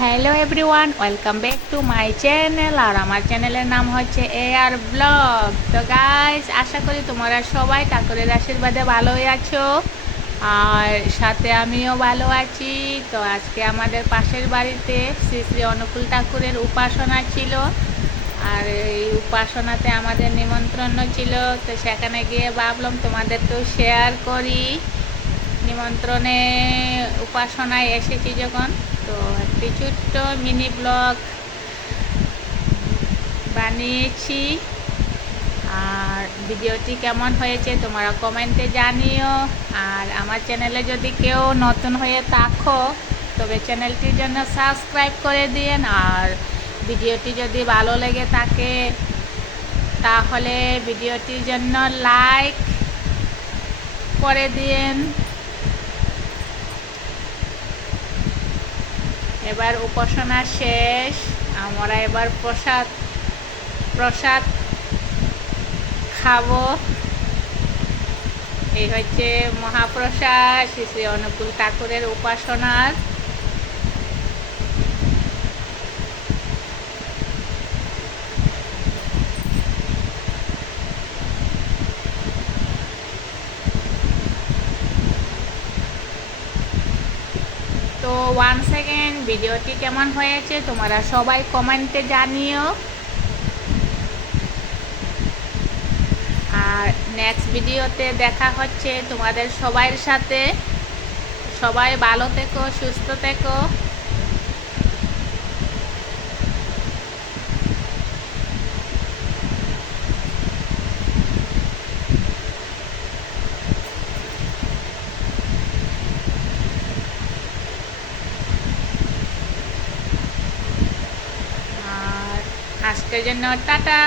Hello everyone, welcome back to my channel. আর আমার চ্যানেলের নাম হচ্ছে AR ব্লগ। তো গাইস, আশা করি তোমরা সবাই ঠাকুরের আশীর্বাদে ভালোই আছো, আর সাথে আমিও ভালো আছি। তো আজকে আমাদের পাশের বাড়িতে শ্রী শ্রী অনুকূল ঠাকুরের উপাসনা ছিল, আর এই উপাসনাতে আমাদের নিমন্ত্রণ ছিল। তো সেখানে গিয়ে ভাবলাম তোমাদেরকেও শেয়ার করি। নিমন্ত্রণে উপাসনায় এসেছি যখন, তো একটি ছোট্ট মিনি ব্লগ বানিয়েছি। আর ভিডিওটি কেমন হয়েছে তোমরা কমেন্টে জানিও। আর আমার চ্যানেলে যদি কেউ নতুন হয়ে থাকো তবে চ্যানেলটির জন্য সাবস্ক্রাইব করে দিন। আর ভিডিওটি যদি ভালো লেগে থাকে তাহলে ভিডিওটির জন্য লাইক করে দিন। এবার উপাসনা শেষ, আমরা এবার প্রসাদ প্রসাদ খাবো। এই হচ্ছে মহাপ্রসাদ শ্রী শ্রী অনুকূল ঠাকুরের উপাসনার। তো ওয়ান সেকেন্ড, ভিডিওটি কেমন হয়েছে তোমরা সবাই কমেন্টে জানিও। আর নেক্সট ভিডিওতে দেখা হচ্ছে তোমাদের সবার সাথে। সবাই ভালো থেকো, সুস্থ থেকো। আর আজকের জন্য টাটা।